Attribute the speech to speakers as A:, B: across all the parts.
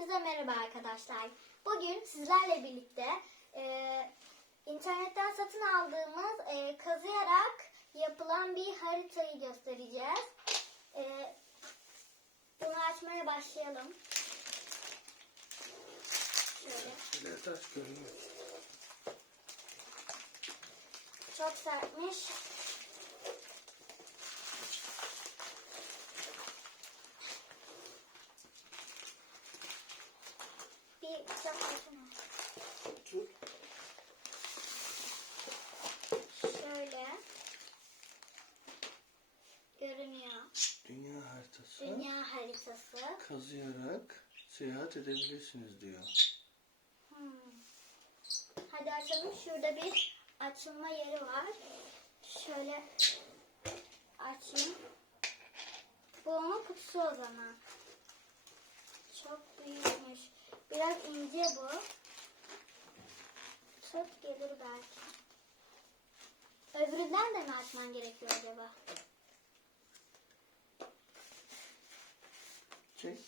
A: Hepinize merhaba arkadaşlar. Bugün sizlerle birlikte e, internetten satın aldığımız e, kazıyarak yapılan bir haritayı göstereceğiz. E, bunu açmaya başlayalım. Şöyle.
B: Görünüyor.
A: Çok sertmiş. Bir bıçak versene.
B: Dur.
A: Şöyle görünüyor.
B: Dünya haritası.
A: Dünya haritası.
B: Kazıyarak seyahat edebilirsiniz diyor.
A: Hmm. Hadi açalım. Şurada bir açılma yeri var. Şöyle açayım. Bu onun kutusu o zaman. Çok büyükmüş. Biraz ince bu. Çok gelir belki. Öbüründen de mi açman gerekiyor acaba?
B: Çek.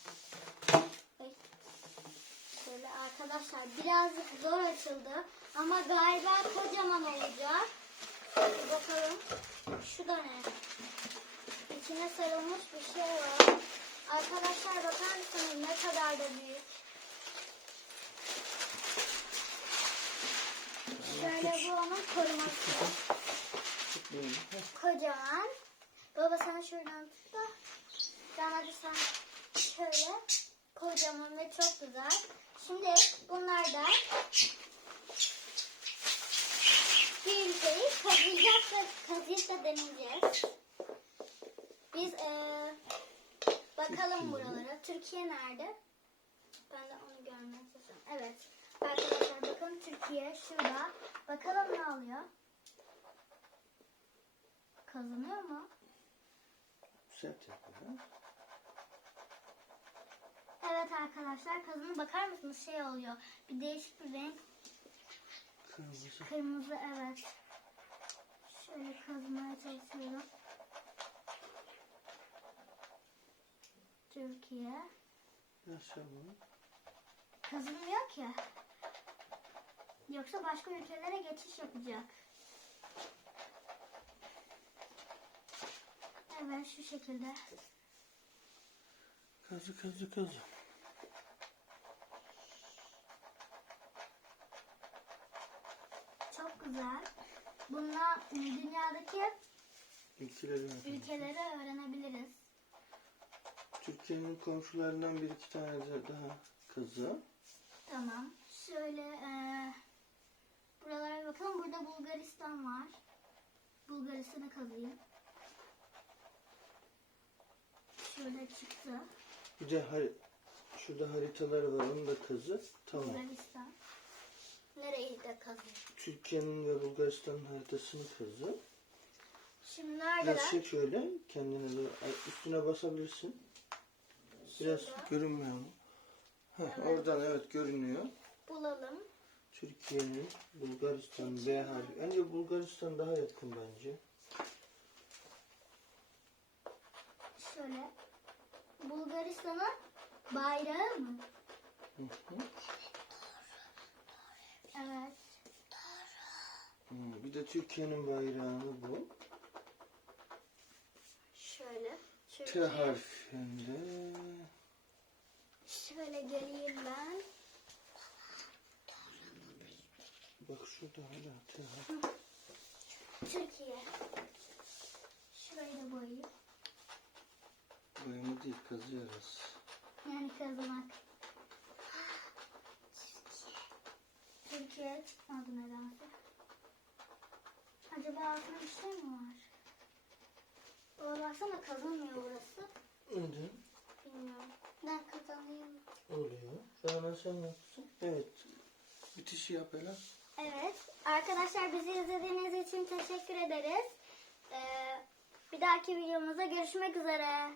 A: Şöyle arkadaşlar birazcık zor açıldı ama galiba kocaman olacak. Bir bakalım. Şu da ne? İçine sarılmış bir şey var. Arkadaşlar bakar mısınız ne kadar da büyük. Şöyle bu onun koruması. Kocaman. Baba sen şuradan tut da. Ben hadi sen şöyle kocaman ve çok güzel. Şimdi bunlar da bir ülkeyi kazıyacağız ve kazıyıp da deneyeceğiz. Biz eee, bakalım buralara. Türkiye nerede? Ben de onu görmeye çalışıyorum. Evet. Arkadaşlar bakın Türkiye şurada. Bakalım ne oluyor? Kazanıyor mu?
B: Sert yapıyor.
A: Evet arkadaşlar kazanı bakar mısınız şey oluyor. Bir değişik bir renk.
B: Kırmızı.
A: Kırmızı evet. Şöyle kazmaya çalışıyorum. Türkiye.
B: Aşağı bunu.
A: Kazınmıyor ki. Yoksa başka ülkelere geçiş yapacak. Evet şu şekilde.
B: Kazı kazı kazı.
A: Çok güzel. Bununla dünyadaki
B: Ülkeleri
A: ülkeleri öğrenebiliriz.
B: Türkiye'nin komşularından bir iki tane de daha kazı.
A: Tamam. Şöyle eee buralara bakalım. Burada Bulgaristan var. Bulgaristan'ı kazıyım. Şurada çıktı.
B: Bir de hari- şurada haritaları var. Onu da kazı. Tamam.
A: Bulgaristan. Nereyi de kazıyım.
B: Türkiye'nin ve Bulgaristan'ın haritasını kazı.
A: Şimdi
B: Biraz
A: neredeler?
B: çek şöyle. Kendine doğru. Ay, Üstüne basabilirsin. Biraz
A: Şurada.
B: görünmüyor mu? Heh. Oradan evet görünüyor.
A: Bulalım.
B: Türkiye'nin Bulgaristan B harfi. Önce Bulgaristan daha yakın bence.
A: Şöyle. Bulgaristan'ın bayrağı mı?
B: Hı hı.
A: Evet.
B: Bir de Türkiye'nin bayrağını bu.
A: Şöyle.
B: T
A: Türkiye.
B: harfinde.
A: Şöyle geleyim ben.
B: Bak şurada hala T harfi.
A: Türkiye. Şurayı da boyayayım.
B: Boyama değil kazıyoruz.
A: Yani kazımak. Türkiye çıkmadı nedense. Acaba altında bir şey mi var? Baba baksana kazanmıyor burası.
B: Neden?
A: Bilmiyorum. Ben kazanayım.
B: Oluyor. Sonra sen yapsın. Evet. Bitişi yap hele.
A: Evet. Arkadaşlar bizi izlediğiniz için teşekkür ederiz. Ee, bir dahaki videomuzda görüşmek üzere.